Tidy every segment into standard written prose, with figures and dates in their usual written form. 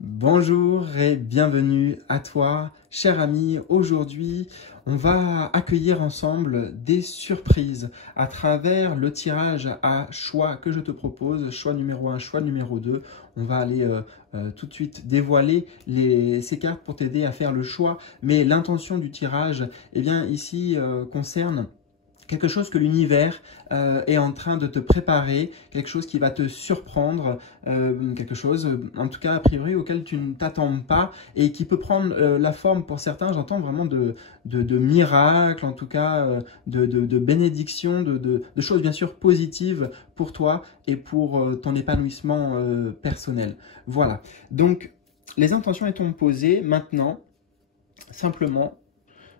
Bonjour et bienvenue à toi, cher ami. Aujourd'hui, on va accueillir ensemble des surprises à travers le tirage à choix que je te propose, choix numéro 1, choix numéro 2. On va aller tout de suite dévoiler ces cartes pour t'aider à faire le choix. Mais l'intention du tirage, eh bien, ici, concerne quelque chose que l'univers est en train de te préparer, quelque chose qui va te surprendre, quelque chose, en tout cas a priori, auquel tu ne t'attends pas et qui peut prendre la forme pour certains, j'entends vraiment de miracles, en tout cas de bénédictions, de choses bien sûr positives pour toi et pour ton épanouissement personnel. Voilà, donc les intentions étant posées, maintenant, simplement,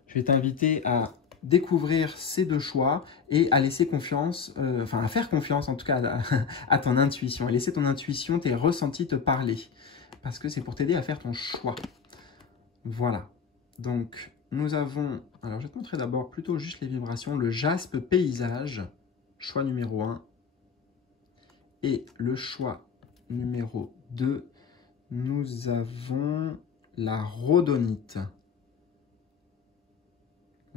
je vais t'inviter à découvrir ces deux choix et à laisser confiance, enfin à faire confiance en tout cas à ton intuition et laisser ton intuition, tes ressentis te parler parce que c'est pour t'aider à faire ton choix. Voilà, donc nous avons, alors je vais te montrer d'abord plutôt juste les vibrations, le jaspe paysage, choix numéro 1 et le choix numéro 2, nous avons la rhodonite.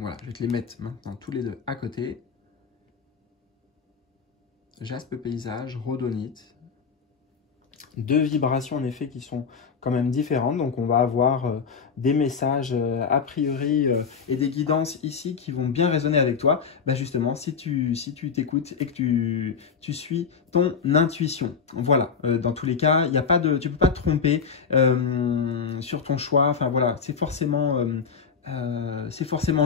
Voilà, je vais te les mettre maintenant tous les deux à côté. Jaspe paysage, rhodonite. Deux vibrations en effet qui sont quand même différentes. Donc on va avoir des messages a priori et des guidances ici qui vont bien résonner avec toi. Bah justement, si tu t'écoutes et que tu suis ton intuition. Voilà, dans tous les cas, il y a pas de, tu ne peux pas te tromper sur ton choix. Enfin voilà, c'est forcément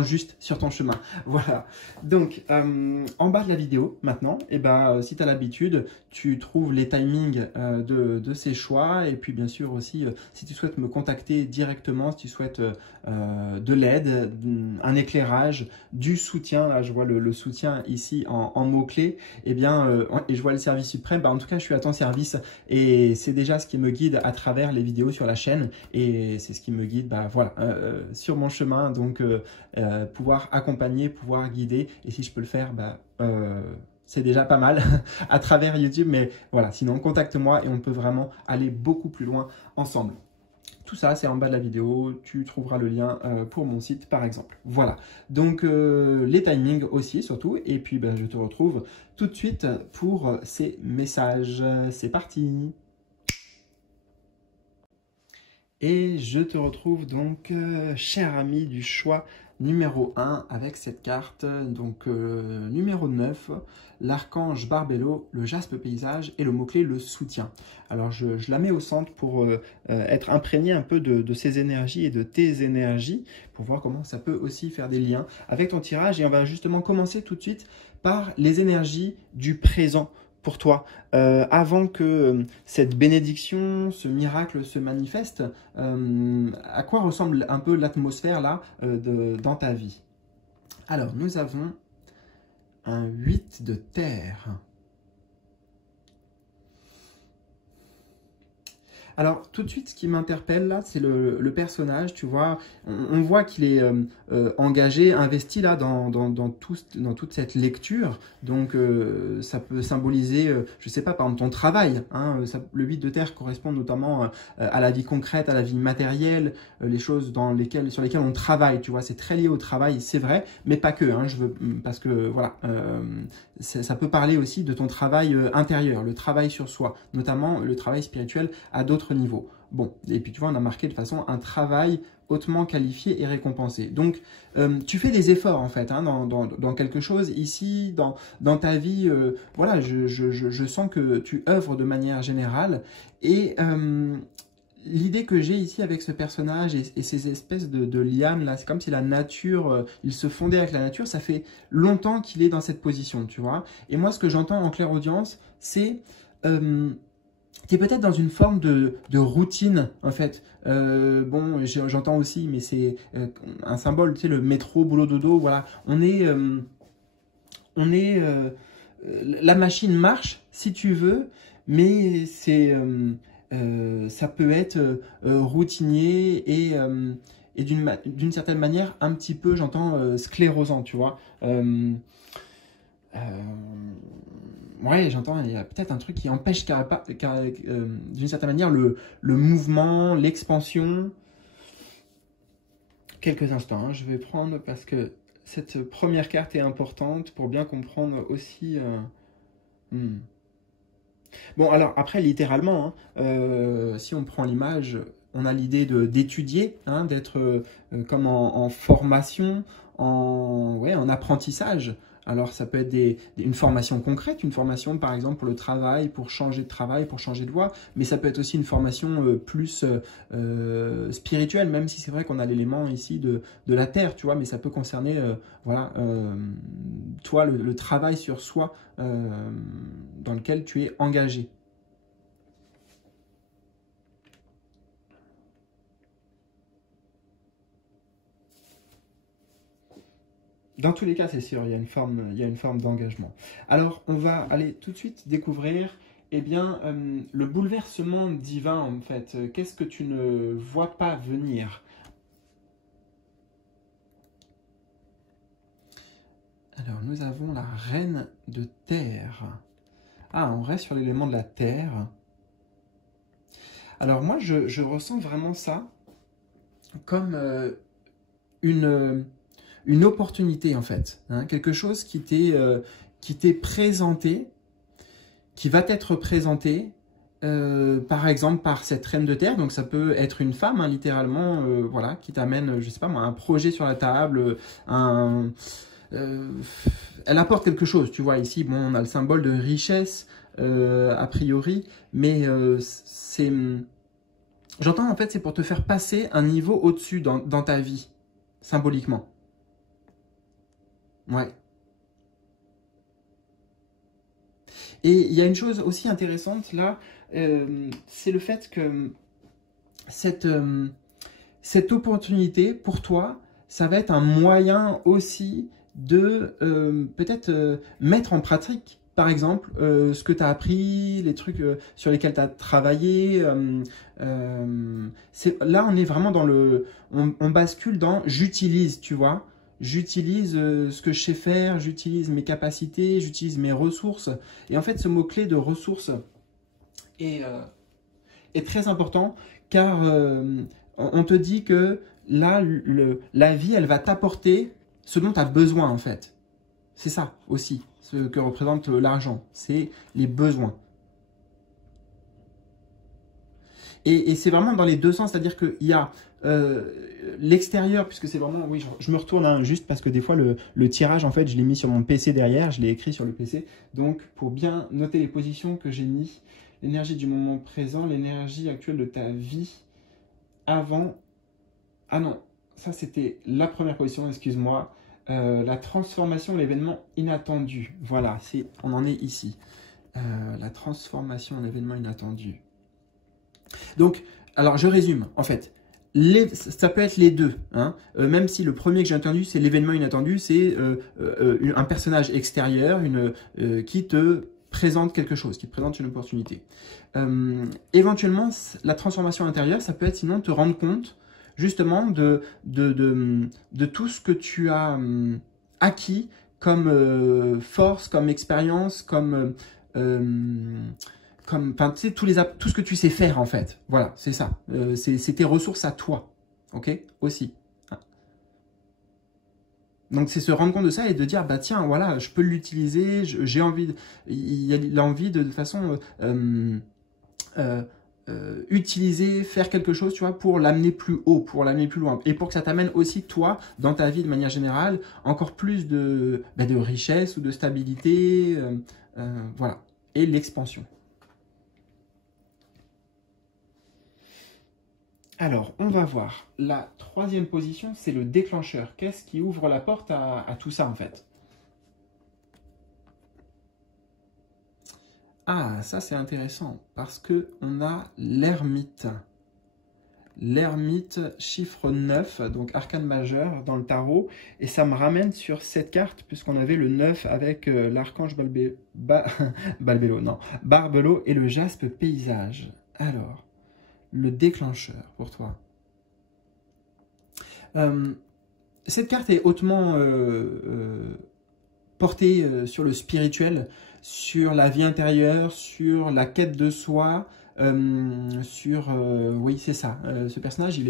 juste sur ton chemin. Voilà. Donc, en bas de la vidéo, maintenant, eh ben, si tu as l'habitude, tu trouves les timings de ces choix. Et puis, bien sûr, aussi, si tu souhaites me contacter directement, si tu souhaites de l'aide, un éclairage, du soutien, là, je vois le soutien ici en mots-clés, eh bien, et je vois le service suprême, bah, en tout cas, je suis à ton service. Et c'est déjà ce qui me guide à travers les vidéos sur la chaîne. Et c'est ce qui me guide, bah, voilà, sur mon chemin. Donc, pouvoir accompagner, pouvoir guider. Et si je peux le faire, bah, c'est déjà pas mal à travers YouTube. Mais voilà, sinon, contacte-moi et on peut vraiment aller beaucoup plus loin ensemble. Tout ça, c'est en bas de la vidéo. Tu trouveras le lien pour mon site, par exemple. Voilà. Donc, les timings aussi, surtout. Et puis, ben, je te retrouve tout de suite pour ces messages. C'est parti! Et je te retrouve donc, cher ami du choix numéro 1 avec cette carte, donc numéro 9, l'archange Barbello, le jaspe paysage et le mot-clé le soutien. Alors je la mets au centre pour être imprégné un peu de ces énergies et de tes énergies, pour voir comment ça peut aussi faire des liens avec ton tirage. Et on va justement commencer tout de suite par les énergies du présent pour toi, avant que cette bénédiction, ce miracle se manifeste, à quoi ressemble un peu l'atmosphère là dans ta vie? Alors, nous avons un 8 de terre. Alors, tout de suite, ce qui m'interpelle là, c'est le personnage, tu vois. On voit qu'il est engagé, investi là dans toute cette lecture. Donc, ça peut symboliser, je sais pas, par exemple, ton travail. Hein, le 8 de terre correspond notamment à la vie concrète, à la vie matérielle, les choses sur lesquelles on travaille, tu vois. C'est très lié au travail, c'est vrai, mais pas que. Hein, parce que, voilà, ça peut parler aussi de ton travail intérieur, le travail sur soi, notamment le travail spirituel à d'autres niveaux. Bon, et puis tu vois, on a marqué de façon un travail hautement qualifié et récompensé. Donc, tu fais des efforts en fait hein, dans quelque chose ici, dans ta vie. Voilà, je sens que tu œuvres de manière générale et l'idée que j'ai ici avec ce personnage et ces espèces de lianes là, c'est comme si la nature, il se fondait avec la nature, ça fait longtemps qu'il est dans cette position, tu vois. Et moi, ce que j'entends en clairaudience, c'est tu es peut-être dans une forme de routine, en fait. Bon, j'entends aussi, mais c'est un symbole, tu sais, le métro, boulot, dodo, voilà. La machine marche, si tu veux, mais ça peut être routinier et d'une certaine manière, un petit peu, j'entends, sclérosant, tu vois. ouais, j'entends, il y a peut-être un truc qui empêche d'une certaine manière le mouvement, l'expansion. Quelques instants, hein, je vais prendre parce que cette première carte est importante pour bien comprendre aussi. Hmm. Bon, alors après, littéralement, hein, si on prend l'image, on a l'idée d'étudier, hein, d'être comme en formation, ouais, en apprentissage. Alors ça peut être une formation concrète, une formation par exemple pour le travail, pour changer de travail, pour changer de voie, mais ça peut être aussi une formation plus spirituelle, même si c'est vrai qu'on a l'élément ici de la terre, tu vois, mais ça peut concerner, voilà, toi, le travail sur soi dans lequel tu es engagé. Dans tous les cas, c'est sûr, il y a une forme d'engagement. Alors, on va aller tout de suite découvrir eh bien, le bouleversement divin, en fait. Qu'est-ce que tu ne vois pas venir? Alors, nous avons la reine de terre. Ah, on reste sur l'élément de la terre. Alors, moi, je ressens vraiment ça comme une opportunité, en fait. Hein, quelque chose qui t'est présenté, qui va t'être présenté, par exemple par cette reine de terre. Donc ça peut être une femme, hein, littéralement, voilà, qui t'amène, je sais pas moi, un projet sur la table, euh, elle apporte quelque chose, tu vois. Ici, bon, on a le symbole de richesse, a priori, mais j'entends en fait, c'est pour te faire passer un niveau au-dessus dans ta vie, symboliquement. Ouais. Et il y a une chose aussi intéressante là, c'est le fait que cette, euh, cette opportunité pour toi, ça va être un moyen aussi de peut-être mettre en pratique, par exemple, ce que tu as appris, les trucs sur lesquels tu as travaillé. Là, on est vraiment dans on bascule dans j'utilise, tu vois. J'utilise ce que je sais faire, j'utilise mes capacités, j'utilise mes ressources. Et en fait, ce mot-clé de ressources est, est très important car on te dit que là, la vie, elle va t'apporter ce dont tu as besoin en fait. C'est ça aussi, ce que représente l'argent, c'est les besoins. Et c'est vraiment dans les deux sens, c'est-à-dire qu'il y a l'extérieur, puisque c'est vraiment, oui, je me retourne hein, juste parce que des fois le tirage, en fait, je l'ai mis sur mon PC derrière, je l'ai écrit sur le PC. Donc, pour bien noter les positions que j'ai mis, l'énergie du moment présent, l'énergie actuelle de ta vie avant. Ah non, ça c'était la première position, excuse-moi. La transformation, l'événement inattendu. Voilà, on en est ici. La transformation, l'événement inattendu. Donc, alors je résume, en fait. Ça peut être les deux, hein. Même si le premier que j'ai entendu, c'est l'événement inattendu, c'est un personnage extérieur qui te présente quelque chose, qui te présente une opportunité. Éventuellement, la transformation intérieure, ça peut être sinon te rendre compte justement de tout ce que tu as acquis comme force, comme expérience, enfin, tu sais, tout ce que tu sais faire en fait. Voilà, c'est ça. C'est tes ressources à toi. Ok, aussi. Donc c'est se rendre compte de ça et de dire bah tiens voilà je peux l'utiliser, j'ai envie, il a envie de façon utiliser, faire quelque chose, tu vois, pour l'amener plus haut, pour l'amener plus loin, et pour que ça t'amène aussi, toi, dans ta vie de manière générale, encore plus de richesse ou de stabilité, voilà, et l'expansion. Alors, on va voir. La troisième position, c'est le déclencheur. Qu'est-ce qui ouvre la porte à tout ça, en fait? Ah, ça c'est intéressant, parce que on a l'ermite. L'ermite, chiffre 9, donc arcane majeur dans le tarot. Et ça me ramène sur cette carte, puisqu'on avait le 9 avec l'archange Balbello, non, Barbelot et le jaspe paysage. Alors, le déclencheur pour toi. Cette carte est hautement porté sur le spirituel, sur la vie intérieure, sur la quête de soi, oui, c'est ça. Ce personnage,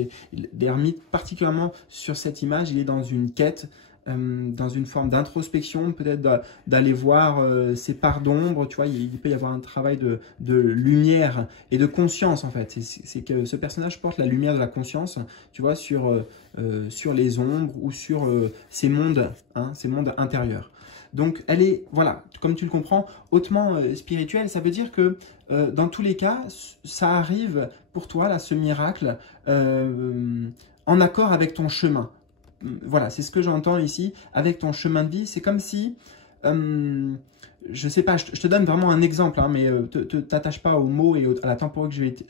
l'ermite, particulièrement sur cette image, il est dans une quête, dans une forme d'introspection, peut-être d'aller voir ses parts d'ombre, tu vois, il peut y avoir un travail de lumière et de conscience, en fait. C'est que ce personnage porte la lumière de la conscience, tu vois, sur les ombres ou sur ces mondes intérieurs. Donc, elle est, voilà, comme tu le comprends, hautement spirituelle. Ça veut dire que dans tous les cas, ça arrive pour toi, là, ce miracle, en accord avec ton chemin. Voilà, c'est ce que j'entends ici, avec ton chemin de vie. C'est comme si, je sais pas, je te donne vraiment un exemple, hein, mais t'attache pas aux mots et à la temporalité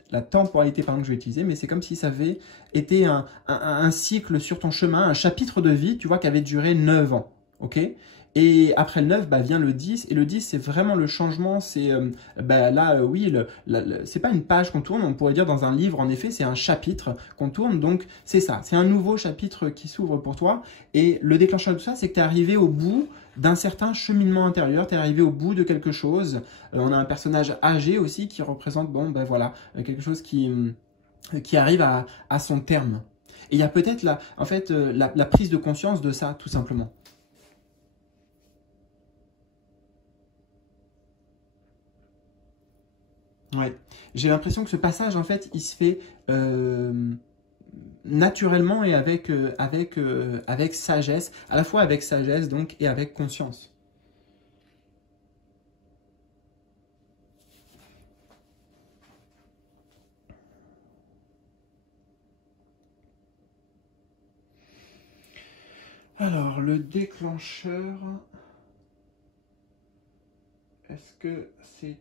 pardon, que je vais utiliser, mais c'est comme si ça avait été un cycle sur ton chemin, un chapitre de vie, tu vois, qui avait duré 9 ans. Ok. Et après le 9, bah, vient le 10. Et le 10, c'est vraiment le changement. C'est oui, c'est pas une page qu'on tourne. On pourrait dire dans un livre, en effet, c'est un chapitre qu'on tourne. Donc, c'est ça. C'est un nouveau chapitre qui s'ouvre pour toi. Et le déclencheur de tout ça, c'est que tu es arrivé au bout d'un certain cheminement intérieur. Tu es arrivé au bout de quelque chose. On a un personnage âgé aussi qui représente, bon, ben voilà, quelque chose qui arrive à son terme. Et il y a peut-être la prise de conscience de ça, tout simplement. Ouais. J'ai l'impression que ce passage, en fait, il se fait naturellement et avec sagesse, à la fois avec sagesse donc et avec conscience. Alors, le déclencheur, est-ce que c'est...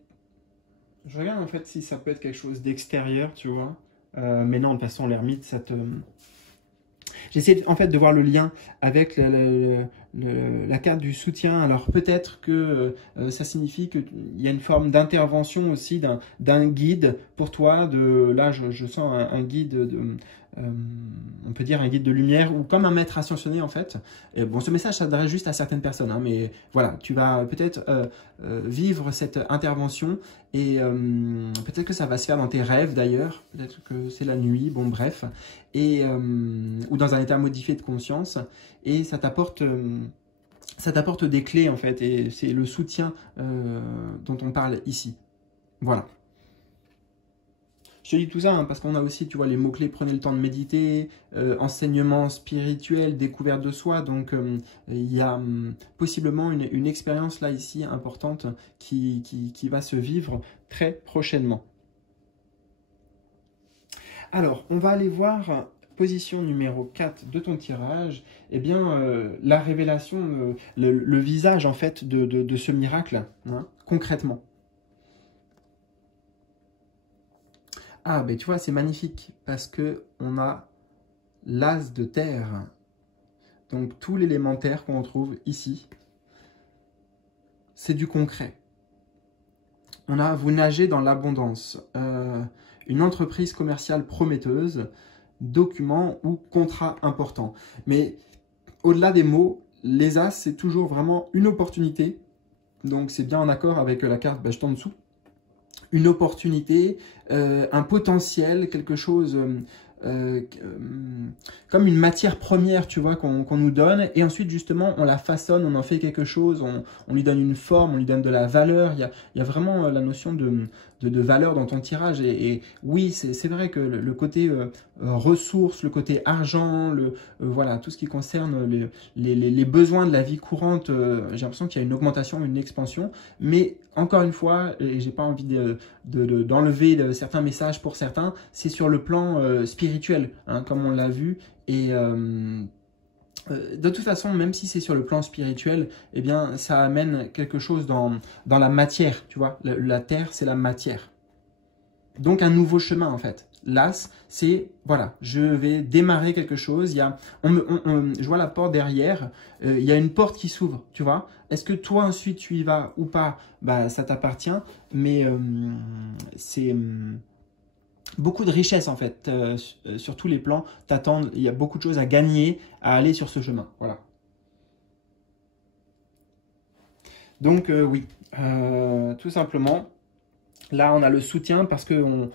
Je regarde en fait si ça peut être quelque chose d'extérieur, tu vois. Mais non, de toute façon, l'ermite, ça te... J'essaie en fait de voir le lien avec la carte du soutien. Alors peut-être que ça signifie qu'il y a une forme d'intervention aussi d'un guide pour toi. Là, je sens un guide on peut dire un guide de lumière ou comme un maître ascensionné en fait. Et bon, ce message s'adresse juste à certaines personnes, hein, mais voilà, tu vas peut-être vivre cette intervention et peut-être que ça va se faire dans tes rêves d'ailleurs, peut-être que c'est la nuit, bon bref, ou dans un état modifié de conscience et ça t'apporte des clés en fait et c'est le soutien dont on parle ici. Voilà. Je te dis tout ça hein, parce qu'on a aussi, tu vois, les mots-clés, prenez le temps de méditer, enseignement spirituel, découverte de soi. Donc, il y a possiblement une expérience là, ici, importante qui va se vivre très prochainement. Alors, on va aller voir position numéro 4 de ton tirage. Eh bien, la révélation, le visage en fait de ce miracle, hein, concrètement. Ah, ben tu vois, c'est magnifique parce que on a l'as de terre. Donc, tout l'élémentaire qu'on retrouve ici, c'est du concret. Vous nagez dans l'abondance. Une entreprise commerciale prometteuse, document ou contrat important. Mais au-delà des mots, les as, c'est toujours vraiment une opportunité. Donc, c'est bien en accord avec la carte juste en dessous. Une opportunité, un potentiel, quelque chose comme une matière première, tu vois, qu'on nous donne. Et ensuite, justement, on la façonne, on en fait quelque chose, on lui donne une forme, on lui donne de la valeur. Il y a vraiment la notion de valeur dans ton tirage. Et oui, c'est vrai que le côté ressources, le côté argent, voilà, tout ce qui concerne les besoins de la vie courante, j'ai l'impression qu'il y a une augmentation, une expansion. Mais encore une fois, et j'ai pas envie d'enlever certains messages pour certains, c'est sur le plan spirituel, hein, comme on l'a vu. Et de toute façon, même si c'est sur le plan spirituel, eh bien, ça amène quelque chose dans la matière, tu vois. La terre, c'est la matière. Donc, un nouveau chemin, en fait. L'as, c'est, voilà, je vais démarrer quelque chose. Je vois la porte derrière, il y a une porte qui s'ouvre, tu vois. Est-ce que toi, ensuite, tu y vas ou pas? Bah, ça t'appartient, mais c'est... beaucoup de richesse en fait, sur tous les plans t'attendent, il y a beaucoup de choses à gagner, à aller sur ce chemin, voilà. Donc oui, tout simplement. Là, on a le soutien parce que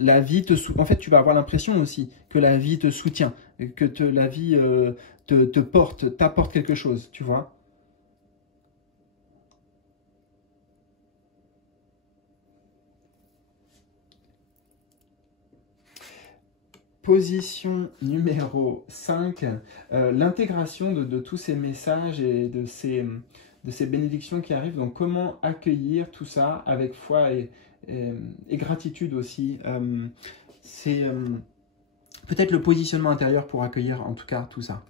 la vie te soutient. En fait, tu vas avoir l'impression aussi que la vie te soutient, que la vie te porte, t'apporte quelque chose, tu vois. Position numéro 5, l'intégration de tous ces messages et de ces bénédictions qui arrivent. Donc, comment accueillir tout ça avec foi et gratitude aussi. C'est peut-être le positionnement intérieur pour accueillir en tout cas tout ça.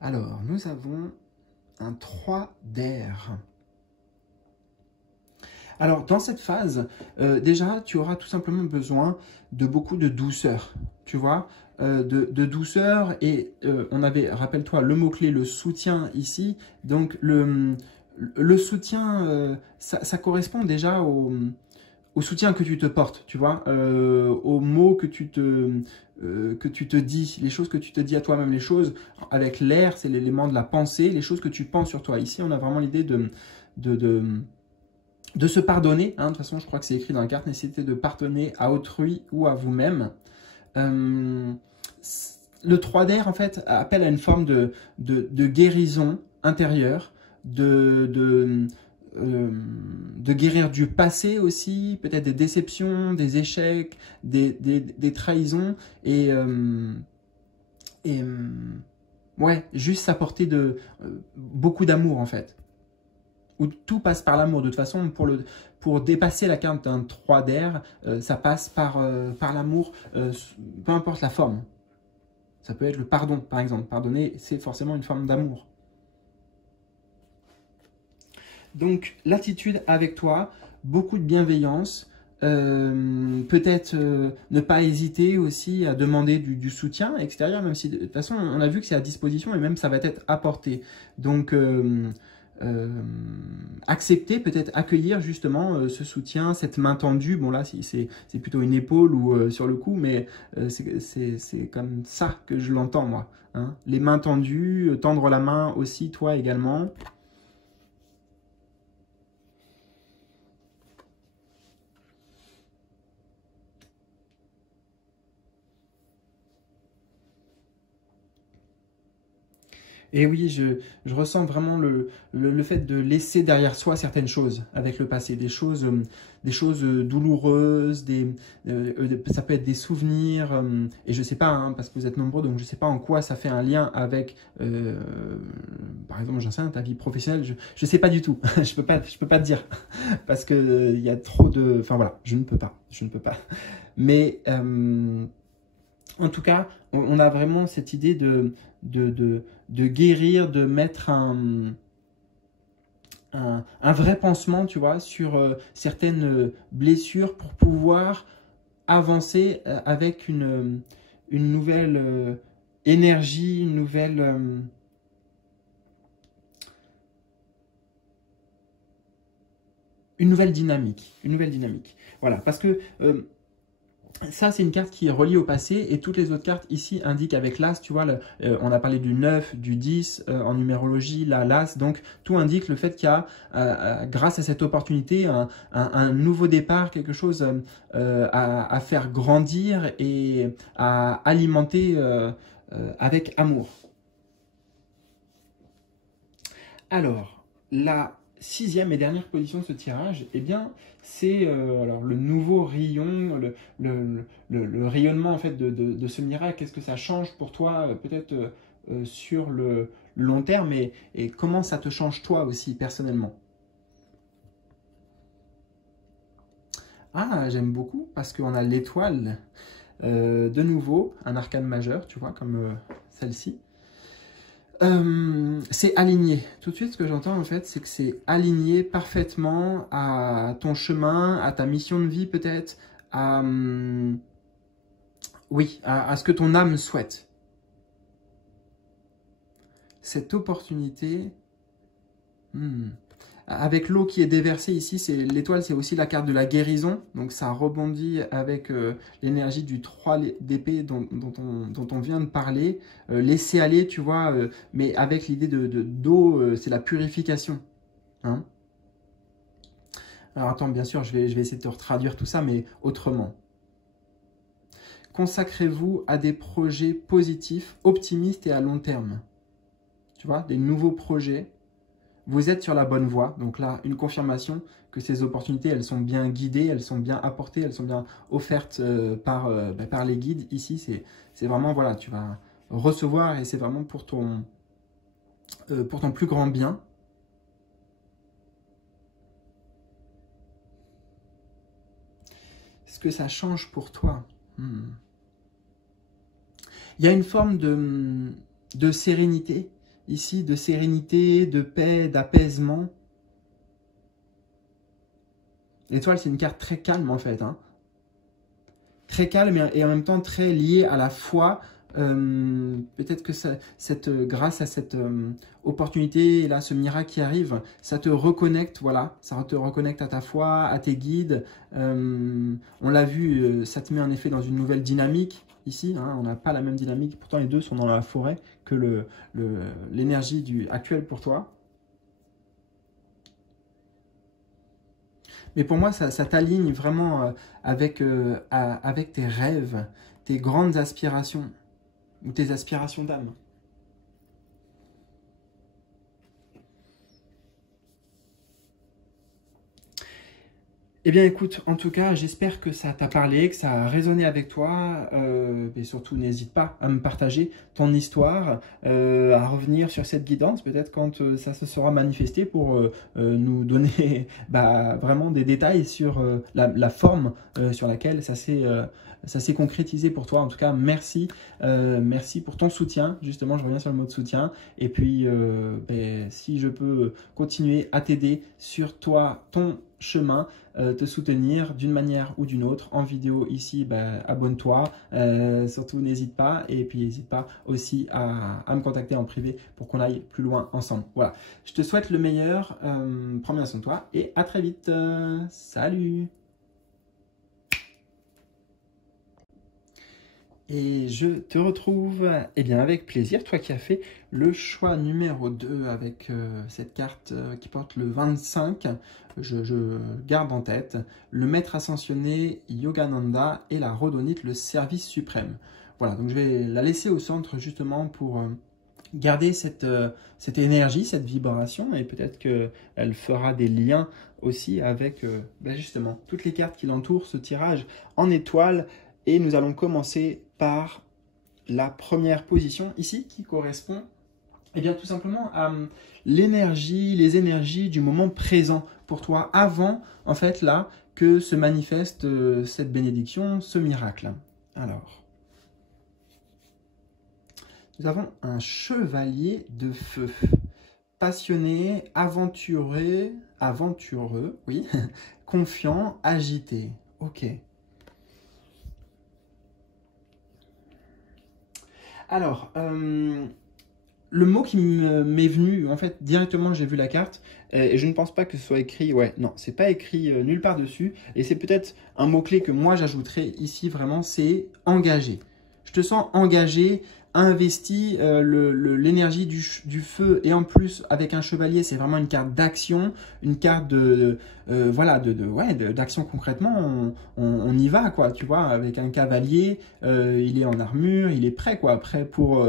Alors, nous avons un 3 d'air. Alors, dans cette phase, déjà, tu auras tout simplement besoin de beaucoup de douceur, tu vois, de douceur. Et on avait, rappelle-toi, le mot-clé, le soutien ici. Donc, le soutien, ça correspond déjà au soutien que tu te portes, tu vois, aux mots que tu te dis, les choses que tu te dis à toi-même, les choses avec l'air, c'est l'élément de la pensée, les choses que tu penses sur toi. Ici, on a vraiment l'idée de se pardonner, hein. De toute façon, je crois que c'est écrit dans la carte, nécessité de pardonner à autrui ou à vous-même. Le 3 d'air, en fait, appelle à une forme de guérison intérieure, de guérir du passé aussi, peut-être des déceptions, des échecs, des trahisons, ouais, juste s'apporter beaucoup d'amour, en fait. Où tout passe par l'amour. De toute façon, pour dépasser la carte d'un 3 d'air, ça passe par l'amour, peu importe la forme. Ça peut être le pardon, par exemple. Pardonner, c'est forcément une forme d'amour. Donc, l'attitude avec toi, beaucoup de bienveillance, peut-être ne pas hésiter aussi à demander du soutien extérieur, même si de toute façon, on a vu que c'est à disposition et même ça va être apporté. Donc, accepter, peut-être accueillir justement ce soutien, cette main tendue. Bon là, c'est plutôt une épaule ou sur le cou, mais c'est comme ça que je l'entends moi. Hein. Les mains tendues, tendre la main aussi, toi également. Et oui, je ressens vraiment le fait de laisser derrière soi certaines choses avec le passé, des choses douloureuses, ça peut être des souvenirs, et je sais pas, hein, parce que vous êtes nombreux, donc je sais pas en quoi ça fait un lien avec, par exemple, j'en sais rien, ta vie professionnelle, je sais pas du tout, je peux pas te dire, parce que il y a trop de, enfin voilà, je ne peux pas, mais en tout cas, on a vraiment cette idée de guérir, de mettre un vrai pansement, tu vois, sur certaines blessures pour pouvoir avancer avec une nouvelle énergie, une nouvelle dynamique. Voilà, parce que ça, c'est une carte qui est reliée au passé et toutes les autres cartes ici indiquent avec l'As, tu vois, on a parlé du 9, du 10 en numérologie, l'As, donc tout indique le fait qu'il y a, grâce à cette opportunité, un nouveau départ, quelque chose à faire grandir et à alimenter avec amour. Alors, la 6e et dernière position de ce tirage, eh bien, c'est alors le nouveau rayon, le rayonnement en fait de ce miracle. Qu'est-ce que ça change pour toi, peut-être sur le long terme, et comment ça te change toi aussi personnellement? Ah, j'aime beaucoup parce qu'on a l'étoile, de nouveau, un arcane majeur, tu vois, comme celle-ci. C'est aligné. Tout de suite, ce que j'entends en fait, c'est que c'est aligné parfaitement à ton chemin, à ta mission de vie peut-être, oui, à ce que ton âme souhaite. Cette opportunité, avec l'eau qui est déversée ici, l'étoile, c'est aussi la carte de la guérison. Donc ça rebondit avec l'énergie du 3 d'épée dont on vient de parler. Laisser aller, tu vois, mais avec l'idée d'eau, c'est la purification. Hein? Alors attends, bien sûr, je vais essayer de te retraduire tout ça, mais autrement. Consacrez-vous à des projets positifs, optimistes et à long terme. Tu vois, des nouveaux projets. Vous êtes sur la bonne voie. Donc là, une confirmation que ces opportunités, elles sont bien guidées, elles sont bien apportées, elles sont bien offertes par les guides. Ici, c'est vraiment, voilà, tu vas recevoir et c'est vraiment pour ton plus grand bien. Est-ce que ça change pour toi? Il y a une forme de sérénité, ici, de sérénité, de paix, d'apaisement. L'étoile, c'est une carte très calme, en fait. Hein. Très calme et en même temps très liée à la foi. Peut-être que grâce à cette opportunité, là, ce miracle qui arrive, ça te reconnecte, voilà, ça te reconnecte à ta foi, à tes guides. On l'a vu, ça te met en effet dans une nouvelle dynamique. Ici, hein, on n'a pas la même dynamique, pourtant les deux sont dans la forêt que l'énergie actuelle pour toi. Mais pour moi, ça t'aligne vraiment avec tes rêves, tes grandes aspirations ou tes aspirations d'âme. Eh bien écoute, en tout cas, j'espère que ça t'a parlé, que ça a résonné avec toi. Et surtout, n'hésite pas à me partager ton histoire, à revenir sur cette guidance, peut-être quand ça se sera manifesté pour nous donner vraiment des détails sur la forme sur laquelle ça s'est concrétisé pour toi. En tout cas, merci. Merci pour ton soutien. Justement, je reviens sur le mot de soutien. Et puis, si je peux continuer à t'aider sur ton chemin, te soutenir d'une manière ou d'une autre en vidéo ici, abonne-toi, surtout n'hésite pas, et puis n'hésite pas aussi à me contacter en privé pour qu'on aille plus loin ensemble. Voilà, je te souhaite le meilleur, prends bien soin de toi et à très vite, salut. Et je te retrouve avec plaisir, toi qui as fait le choix numéro 2 avec cette carte qui porte le 25. Je garde en tête le maître ascensionné Yogananda et la rhodonite, le service suprême. Voilà, donc je vais la laisser au centre justement pour garder cette énergie, cette vibration, et peut-être qu'elle fera des liens aussi avec justement toutes les cartes qui l'entourent, ce tirage en étoile. Et nous allons commencer par la première position ici qui correspond tout simplement à les énergies du moment présent pour toi avant en fait là que se manifeste cette bénédiction, ce miracle. Alors, nous avons un chevalier de feu, passionné, aventureux, oui, confiant, agité. Ok. Alors, le mot qui m'est venu, en fait, directement, j'ai vu la carte, et je ne pense pas que ce soit écrit, ouais, non, c'est pas écrit nulle part dessus, et c'est peut-être un mot-clé que moi j'ajouterais ici, vraiment, c'est engagé. Je te sens engagé, investi, l'énergie du feu, et en plus, avec un chevalier, c'est vraiment une carte d'action, une carte d'action concrètement, on y va, quoi, tu vois, avec un cavalier, il est en armure, il est prêt, quoi, prêt pour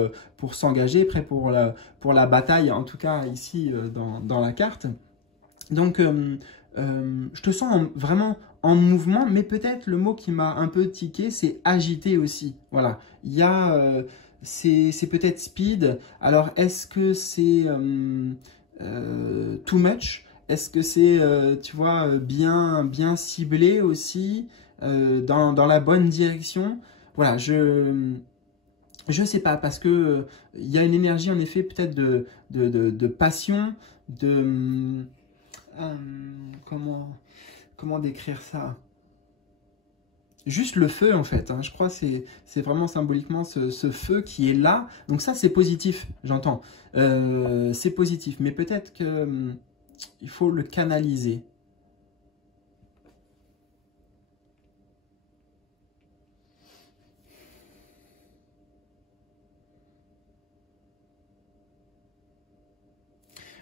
s'engager, prêt pour la bataille, en tout cas ici dans la carte. Donc, je te sens vraiment en mouvement, mais peut-être le mot qui m'a un peu tiqué, c'est agité aussi. Voilà, il y a, c'est peut-être speed. Alors, est-ce que c'est too much? Est-ce que c'est, tu vois, bien ciblé aussi, dans la bonne direction? Voilà, je sais pas, parce que il y a une énergie en effet peut-être de passion, comment décrire ça? Juste le feu en fait, hein. Je crois que c'est vraiment symboliquement ce feu qui est là. Donc ça c'est positif, j'entends. C'est positif, mais peut-être que il faut le canaliser.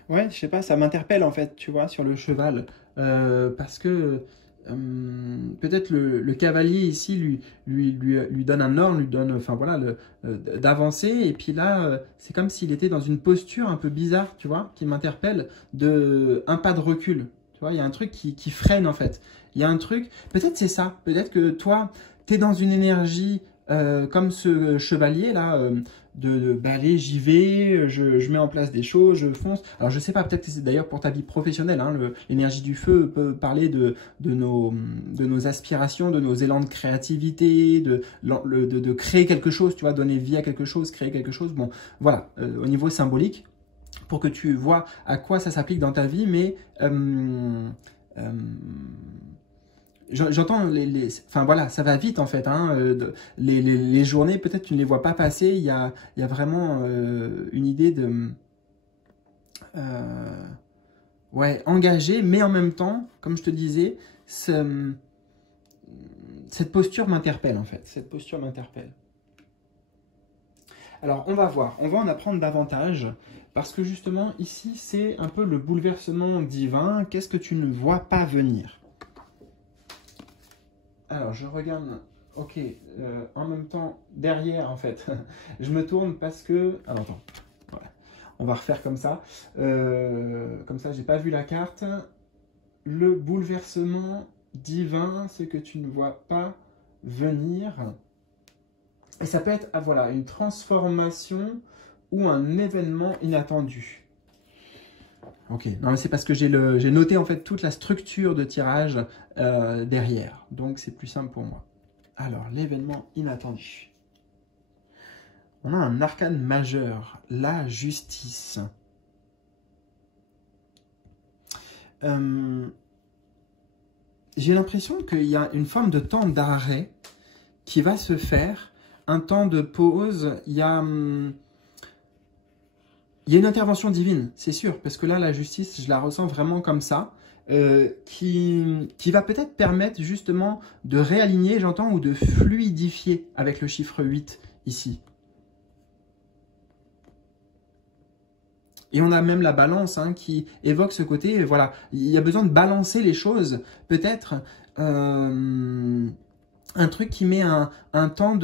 Ouais, je sais pas, ça m'interpelle en fait, tu vois, sur le cheval. Parce que peut-être le cavalier ici lui donne un ordre, lui donne, enfin voilà, d'avancer. Et puis là, c'est comme s'il était dans une posture un peu bizarre, tu vois, qui m'interpelle, de un pas de recul. Tu vois, il y a un truc qui freine en fait. Il y a un truc, peut-être c'est ça, peut-être que toi, tu es dans une énergie comme ce chevalier là. Bah, allez, j'y vais, je mets en place des choses, je fonce. Alors je sais pas, peut-être que c'est d'ailleurs pour ta vie professionnelle, hein, l'énergie du feu peut parler de nos aspirations, de nos élans de créativité, de créer quelque chose, tu vois, donner vie à quelque chose, créer quelque chose. Bon, voilà, au niveau symbolique, pour que tu vois à quoi ça s'applique dans ta vie, mais euh, j'entends enfin voilà, ça va vite en fait. Hein, les journées, peut-être tu ne les vois pas passer. Il y a vraiment une idée de ouais, engagée, mais en même temps, comme je te disais, cette posture m'interpelle en fait. Cette posture m'interpelle. Alors on va voir, on va en apprendre davantage parce que justement ici c'est un peu le bouleversement divin. Qu'est-ce que tu ne vois pas venir? Alors, je regarde, ok, en même temps, derrière, en fait, je me tourne parce que... Alors, attends, voilà. On va refaire comme ça. Comme ça, j'ai pas vu la carte. Le bouleversement divin, c'est que tu ne vois pas venir. Et ça peut être, ah, voilà, une transformation ou un événement inattendu. Ok, non mais c'est parce que j'ai noté en fait toute la structure de tirage derrière, donc c'est plus simple pour moi. Alors, l'événement inattendu. On a un arcane majeur, la justice. J'ai l'impression qu'il y a une forme de temps d'arrêt qui va se faire, un temps de pause, il y a une intervention divine, c'est sûr, parce que là, la justice, je la ressens vraiment comme ça, qui va peut-être permettre justement de réaligner, j'entends, ou de fluidifier avec le chiffre 8 ici. Et on a même la balance qui évoque ce côté, voilà, il y a besoin de balancer les choses, peut-être un truc qui met un temps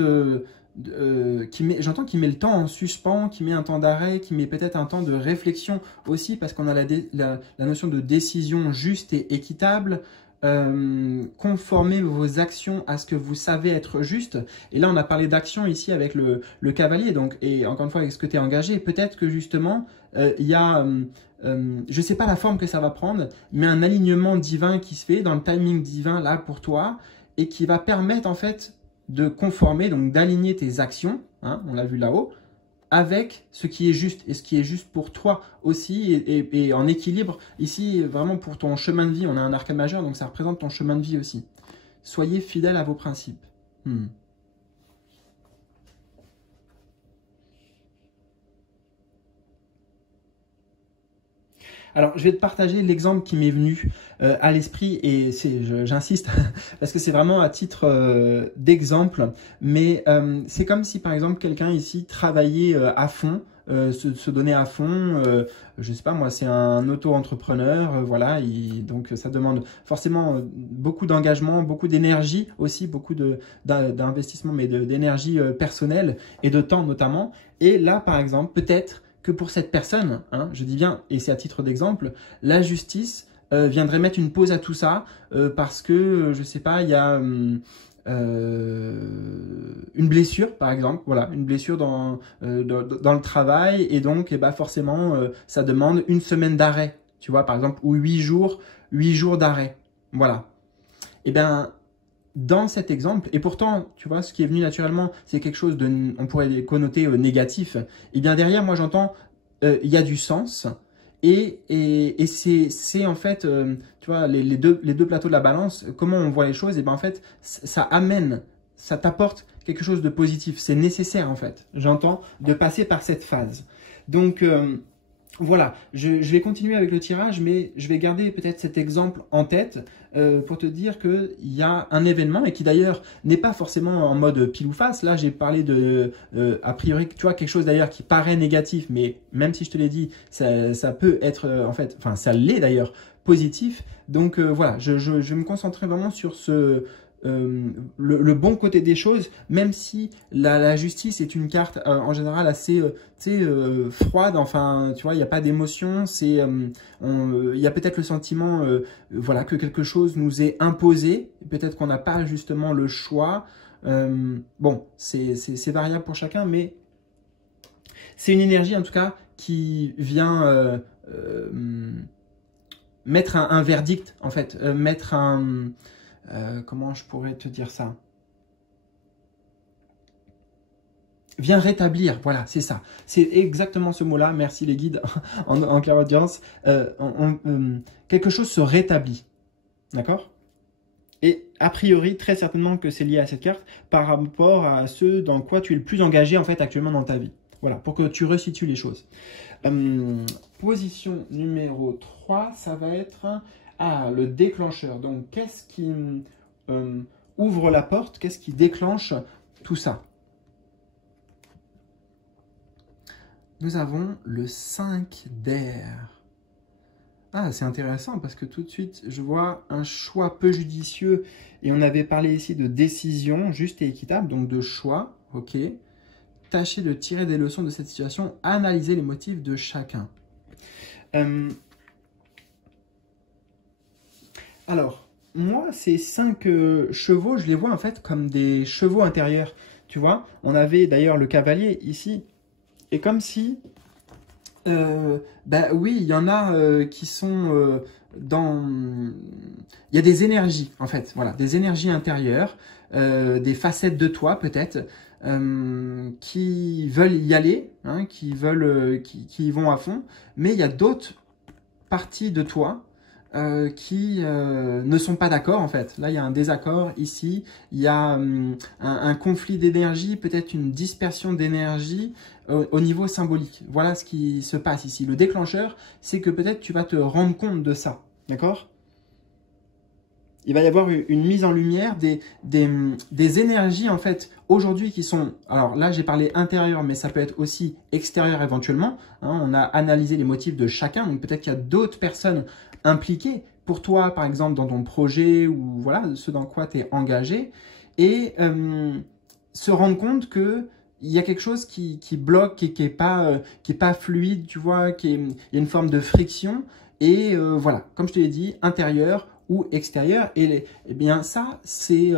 j'entends qu'il met le temps en suspens, qui met un temps d'arrêt, qui met peut-être un temps de réflexion aussi, parce qu'on a la notion de décision juste et équitable. Conformer vos actions à ce que vous savez être juste. Et là, on a parlé d'action ici avec le cavalier, donc, et encore une fois, avec ce que tu es engagé. Peut-être que justement, il y a, je ne sais pas la forme que ça va prendre, mais un alignement divin qui se fait dans le timing divin là pour toi, et qui va permettre en fait de conformer, donc d'aligner tes actions, hein, on l'a vu là-haut, avec ce qui est juste, et ce qui est juste pour toi aussi, et en équilibre, ici, vraiment pour ton chemin de vie, on a un arcane majeur, donc ça représente ton chemin de vie aussi. Soyez fidèles à vos principes. Alors, je vais te partager l'exemple qui m'est venu à l'esprit, et j'insiste, parce que c'est vraiment à titre d'exemple, mais c'est comme si, par exemple, quelqu'un ici travaillait à fond, se donnait à fond, je sais pas moi, c'est un auto-entrepreneur, voilà, donc ça demande forcément beaucoup d'engagement, beaucoup d'énergie aussi, beaucoup d'investissement, mais d'énergie personnelle et de temps notamment. Et là, par exemple, peut-être que pour cette personne, hein, je dis bien, et c'est à titre d'exemple, la justice viendrait mettre une pause à tout ça parce que, je sais pas, il y a une blessure, par exemple, voilà, une blessure dans le travail, et donc eh ben, forcément, ça demande une semaine d'arrêt, tu vois, par exemple, ou 8 jours d'arrêt, voilà. Et bien, dans cet exemple, et pourtant, tu vois, ce qui est venu naturellement, c'est quelque chose on pourrait connoter négatif. Et bien derrière, moi j'entends, il y a du sens, et c'est en fait, tu vois, les deux plateaux de la balance, comment on voit les choses, et bien en fait, ça amène, ça t'apporte quelque chose de positif. C'est nécessaire en fait, j'entends, de passer par cette phase. Donc, Voilà, je vais continuer avec le tirage, mais je vais garder peut-être cet exemple en tête pour te dire qu'il y a un événement et qui d'ailleurs n'est pas forcément en mode pile ou face. Là, j'ai parlé de, a priori, tu vois, quelque chose d'ailleurs qui paraît négatif, mais même si je te l'ai dit, ça peut être en fait, enfin ça l'est d'ailleurs, positif. Donc voilà, je vais me concentrer vraiment sur le bon côté des choses, même si la justice est une carte en général assez froide, enfin tu vois, il n'y a pas d'émotion, il y a peut-être le sentiment voilà, que quelque chose nous est imposé, peut-être qu'on n'a pas justement le choix. Bon, c'est variable pour chacun, mais c'est une énergie en tout cas qui vient mettre un verdict, en fait, mettre un... comment je pourrais te dire ça? Vient rétablir, voilà, c'est ça. C'est exactement ce mot-là, merci les guides en clairaudience. Quelque chose se rétablit, d'accord? Et a priori, très certainement que c'est lié à cette carte par rapport à ce dans quoi tu es le plus engagé en fait actuellement dans ta vie. Voilà, pour que tu resitues les choses. Position numéro 3, ça va être le déclencheur. Donc, qu'est-ce qui ouvre la porte? Qu'est-ce qui déclenche tout ça? Nous avons le 5 d'air. Ah, c'est intéressant parce que tout de suite, je vois un choix peu judicieux et on avait parlé ici de décision juste et équitable, donc de choix, ok. Tâchez de tirer des leçons de cette situation, analyser les motifs de chacun. Alors, moi, ces 5 chevaux, je les vois en fait comme des chevaux intérieurs. Tu vois, on avait d'ailleurs le cavalier ici, et comme si bah oui, il y en a qui sont dans... Il y a des énergies, en fait, voilà, des énergies intérieures, des facettes de toi, peut-être, qui veulent y aller, hein, qui veulent, qui y vont à fond, mais il y a d'autres parties de toi qui ne sont pas d'accord, en fait. Là, il y a un désaccord ici, il y a un conflit d'énergie, peut-être une dispersion d'énergie au niveau symbolique. Voilà ce qui se passe ici. Le déclencheur, c'est que peut-être tu vas te rendre compte de ça, d'accord? Il va y avoir une mise en lumière des énergies, en fait, aujourd'hui qui sont... Alors là, j'ai parlé intérieur, mais ça peut être aussi extérieur éventuellement. Hein, on a analysé les motifs de chacun, donc peut-être qu'il y a d'autres personnes impliquées pour toi, par exemple, dans ton projet ou voilà, ce dans quoi tu es engagé. Et se rendre compte que il y a quelque chose qui bloque, qui est pas fluide, tu vois, il y a une forme de friction. Et voilà, comme je te l'ai dit, intérieur ou extérieur. Et eh bien ça, c'est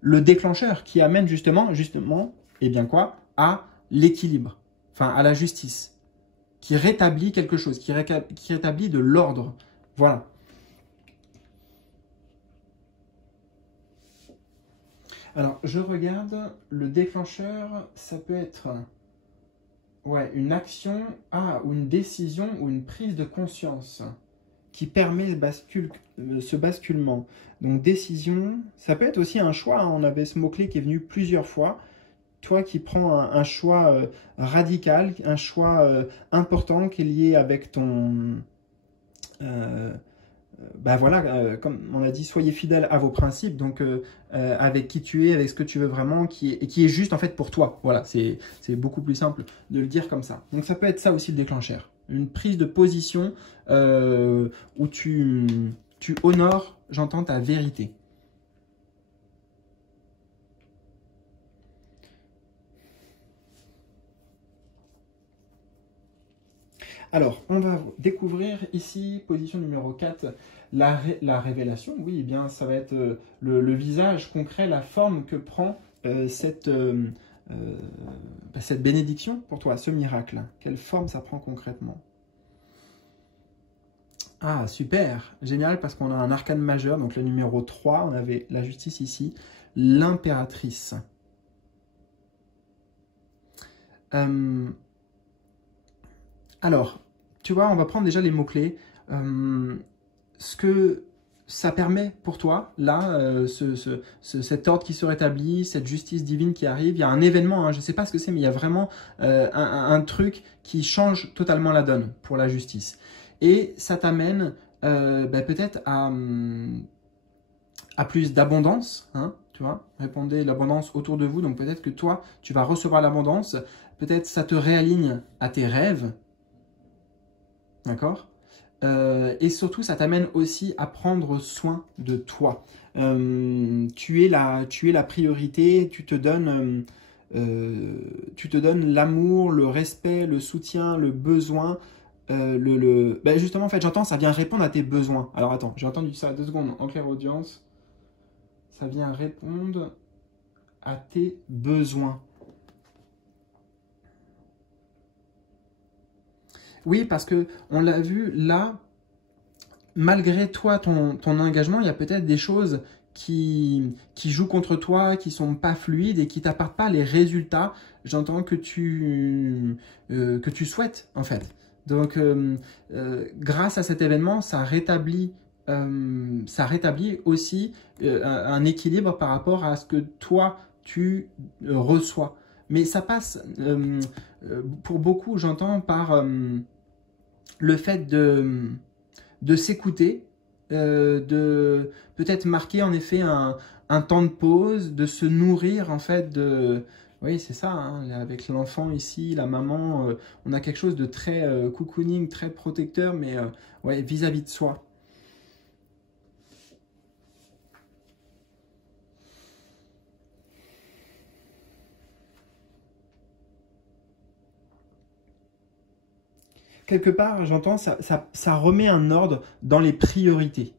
le déclencheur qui amène justement, eh bien quoi, à l'équilibre, enfin à la justice, qui rétablit quelque chose, qui rétablit de l'ordre. Voilà. Alors, je regarde, le déclencheur, ça peut être ouais, une action, ou une décision, ou une prise de conscience qui permet ce basculement. Donc décision, ça peut être aussi un choix, hein. On avait ce mot-clé qui est venu plusieurs fois. Toi qui prends un choix radical, un choix important qui est lié avec ton... bah voilà, comme on a dit, soyez fidèle à vos principes, donc avec qui tu es, avec ce que tu veux vraiment, et qui est juste en fait pour toi. Voilà, c'est beaucoup plus simple de le dire comme ça. Donc ça peut être ça aussi le déclencheur. Une prise de position où tu honores, j'entends, ta vérité. Alors, on va découvrir ici, position numéro 4, la révélation. Oui, eh bien, ça va être le visage concret, la forme que prend cette bénédiction pour toi, ce miracle. Quelle forme ça prend concrètement? Ah, super, génial, parce qu'on a un arcane majeur, donc le numéro 3, on avait la justice ici, l'impératrice. Alors, tu vois, on va prendre déjà les mots-clés. Ce que ça permet pour toi, là, cet ordre qui se rétablit, cette justice divine qui arrive, il y a un événement, hein, je ne sais pas ce que c'est, mais il y a vraiment un truc qui change totalement la donne pour la justice. Et ça t'amène peut-être à plus d'abondance, hein, tu vois, répondez l'abondance autour de vous, donc peut-être que toi, tu vas recevoir l'abondance, peut-être ça te réaligne à tes rêves, d'accord? Et surtout, ça t'amène aussi à prendre soin de toi. Tu es la priorité, tu te donnes l'amour, le respect, le soutien, le besoin. Ben justement, en fait, j'entends, ça vient répondre à tes besoins. Alors attends, j'ai entendu ça 2 secondes en clairaudience. Ça vient répondre à tes besoins. Oui, parce que on l'a vu là, malgré toi, ton engagement, il y a peut-être des choses qui jouent contre toi, qui sont pas fluides et qui t'apportent pas les résultats, j'entends que tu souhaites en fait. Donc, grâce à cet événement, ça rétablit aussi un équilibre par rapport à ce que toi, tu reçois. Mais ça passe, pour beaucoup, j'entends, par le fait de s'écouter, de peut-être marquer en effet un temps de pause, de se nourrir en fait de... Oui, c'est ça, hein, avec l'enfant ici, la maman, on a quelque chose de très cocooning, très protecteur, mais ouais, vis-à-vis de soi. Quelque part, j'entends, ça remet un ordre dans les priorités.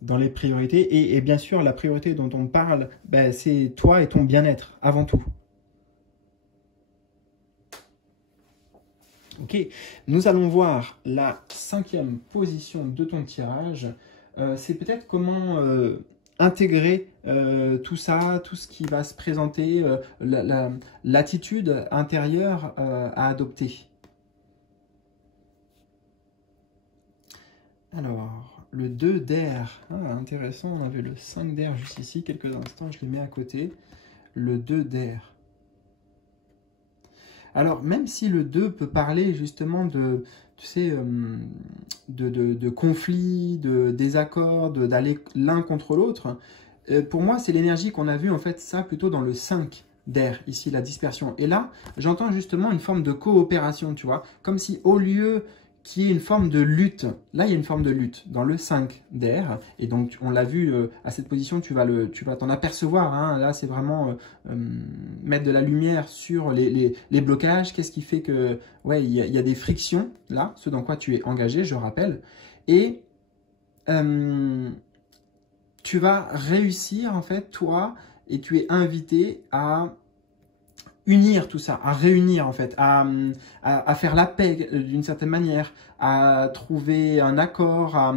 Dans les priorités. Et bien sûr, la priorité dont on parle, ben, c'est toi et ton bien-être, avant tout. Ok, nous allons voir la 5e position de ton tirage. C'est peut-être comment intégrer tout ça, tout ce qui va se présenter, l'attitude intérieure à adopter. Alors, le 2 d'air, intéressant, on avait le 5 d'air juste ici, quelques instants, je les mets à côté. Le 2 d'air. Alors, même si le 2 peut parler justement de, tu sais, de conflits, de désaccords, d'aller l'un contre l'autre, pour moi, c'est l'énergie qu'on a vue, en fait, ça plutôt dans le 5 d'air, ici, la dispersion. Et là, j'entends justement une forme de coopération, tu vois, comme si au lieu qu'il y ait une forme de lutte, là, il y a une forme de lutte dans le 5 d'air, et donc, on l'a vu à cette position, tu vas t'en apercevoir, hein, là, c'est vraiment mettre de la lumière sur les blocages, qu'est-ce qui fait que, ouais, il y a des frictions, là, ce dans quoi tu es engagé, je rappelle, et tu vas réussir, en fait, toi, et tu es invité à unir tout ça, à réunir en fait, à faire la paix d'une certaine manière, à trouver un accord, à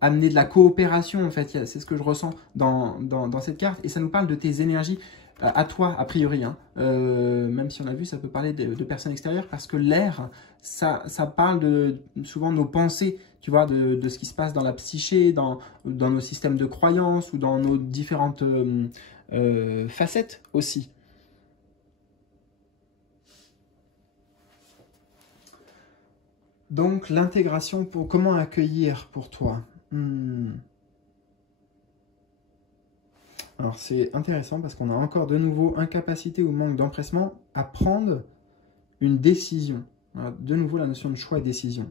amener de la coopération en fait, c'est ce que je ressens dans cette carte, et ça nous parle de tes énergies à toi a priori, hein. Même si on a vu, ça peut parler de personnes extérieures, parce que l'air, ça parle souvent de nos pensées, tu vois, de ce qui se passe dans la psyché, dans nos systèmes de croyances, ou dans nos différentes facettes aussi. Donc, l'intégration, pour comment accueillir pour toi. Alors, c'est intéressant parce qu'on a encore de nouveau incapacité ou manque d'empressement à prendre une décision. Alors, de nouveau, la notion de choix et décision.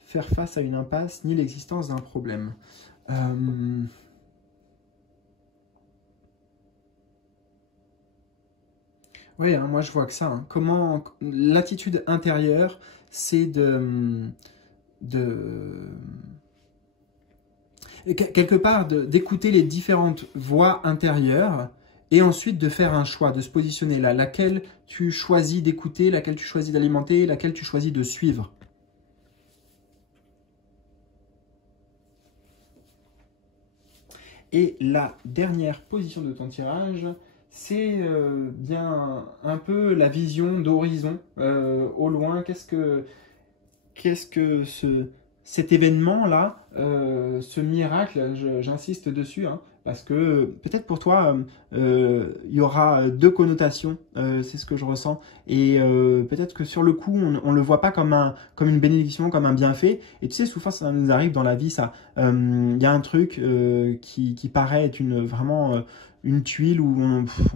Faire face à une impasse ni l'existence d'un problème. Oui, hein, moi je vois que ça. Hein. Comment l'attitude intérieure, c'est quelque part d'écouter les différentes voix intérieures et ensuite de faire un choix, de se positionner là. Laquelle tu choisis d'écouter, laquelle tu choisis d'alimenter, laquelle tu choisis de suivre. Et la dernière position de ton tirage, c'est bien un peu la vision d'horizon au loin. qu'est-ce que cet événement-là, ce miracle, j'insiste dessus, hein, parce que peut-être pour toi, il y aura deux connotations, c'est ce que je ressens, et peut-être que sur le coup, on ne le voit pas comme une bénédiction, comme un bienfait, et tu sais, souvent ça nous arrive dans la vie, ça. Y a un truc qui paraît être vraiment une tuile où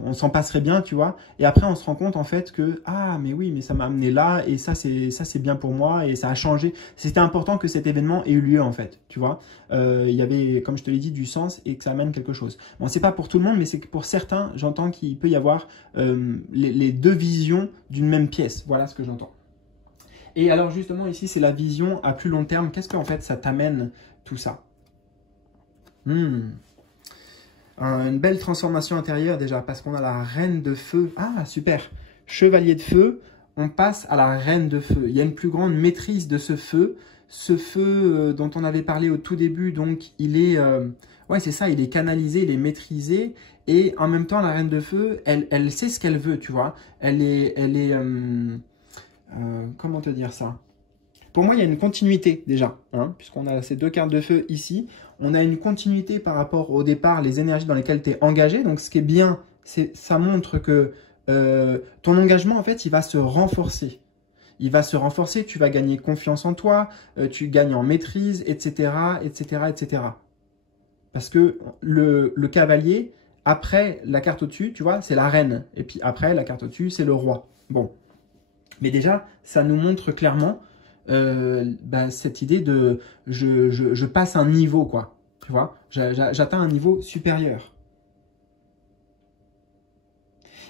on s'en passerait bien, tu vois, et après on se rend compte en fait que, ah mais oui, mais ça m'a amené là, et ça c'est bien pour moi, et ça a changé. C'était important que cet événement ait eu lieu en fait, tu vois. Il y avait, comme je te l'ai dit, du sens et que ça amène quelque chose. Bon, c'est pas pour tout le monde, mais c'est que pour certains, j'entends qu'il peut y avoir les deux visions d'une même pièce. Voilà ce que j'entends. Et alors justement ici, c'est la vision à plus long terme. Qu'est-ce qu'en fait ça t'amène tout ça? Une belle transformation intérieure déjà, parce qu'on a la reine de feu. Ah, super! Chevalier de feu, on passe à la reine de feu. Il y a une plus grande maîtrise de ce feu. Ce feu dont on avait parlé au tout début, donc il est... ouais, c'est ça, il est canalisé, il est maîtrisé. Et en même temps, la reine de feu, elle sait ce qu'elle veut, tu vois. Elle est comment te dire ça? Pour moi, il y a une continuité déjà, hein, puisqu'on a ces deux cartes de feu ici. On a une continuité par rapport au départ, les énergies dans lesquelles tu es engagé. Donc, ce qui est bien, ça montre que ton engagement, en fait, il va se renforcer. Il va se renforcer, tu vas gagner confiance en toi, tu gagnes en maîtrise, etc., etc., etc. Parce que le cavalier, après la carte au-dessus, tu vois, c'est la reine. Et puis après, la carte au-dessus, c'est le roi. Bon. Mais déjà, ça nous montre clairement cette idée de je passe un niveau, quoi. Tu vois, j'atteins un niveau supérieur.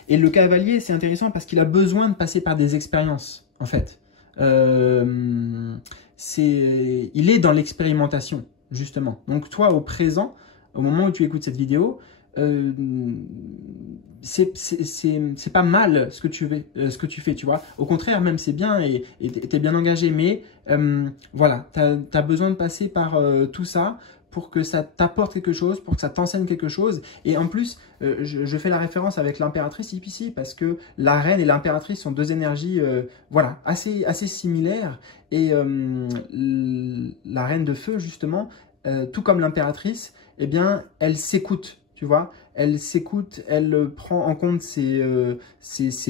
Et le cavalier, c'est intéressant parce qu'il a besoin de passer par des expériences, en fait. Il est dans l'expérimentation, justement. Donc toi, au présent, au moment où tu écoutes cette vidéo, c'est pas mal ce que tu fais, tu vois. Au contraire, même c'est bien et t'es bien engagé. Mais voilà, t'as besoin de passer par tout ça pour que ça t'apporte quelque chose, pour que ça t'enseigne quelque chose. Et en plus, je fais la référence avec l'impératrice ici, parce que la reine et l'impératrice sont deux énergies voilà, assez similaires. Et la reine de feu, justement, tout comme l'impératrice, eh bien, elle s'écoute, tu vois. Elle s'écoute, elle prend en compte ses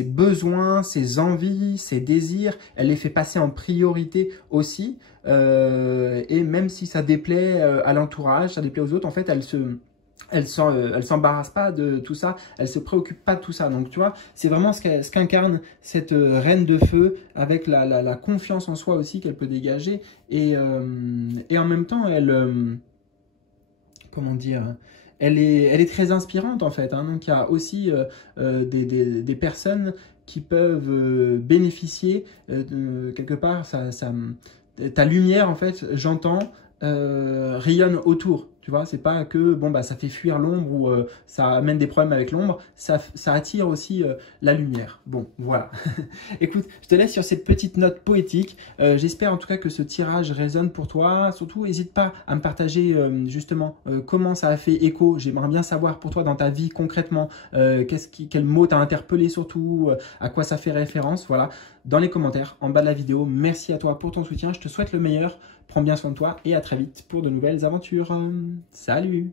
besoins, ses envies, ses désirs. Elle les fait passer en priorité aussi. Et même si ça déplaît à l'entourage, ça déplaît aux autres, en fait, elle s'embarrasse pas de tout ça, elle se préoccupe pas de tout ça. Donc tu vois, c'est vraiment ce qu'incarne cette reine de feu, avec la confiance en soi aussi qu'elle peut dégager. Et en même temps, comment dire, elle est très inspirante en fait. Hein. Donc il y a aussi des personnes qui peuvent bénéficier quelque part, ta lumière en fait, j'entends, rayonne autour. Tu vois, c'est pas que bon bah ça fait fuir l'ombre ou ça amène des problèmes avec l'ombre, ça attire aussi la lumière. Bon, voilà. Écoute, je te laisse sur cette petite note poétique. J'espère en tout cas que ce tirage résonne pour toi. Surtout, n'hésite pas à me partager justement comment ça a fait écho. J'aimerais bien savoir pour toi dans ta vie concrètement quel mot t'a interpellé surtout, à quoi ça fait référence. Voilà, dans les commentaires en bas de la vidéo. Merci à toi pour ton soutien. Je te souhaite le meilleur. Prends bien soin de toi et à très vite pour de nouvelles aventures. Salut!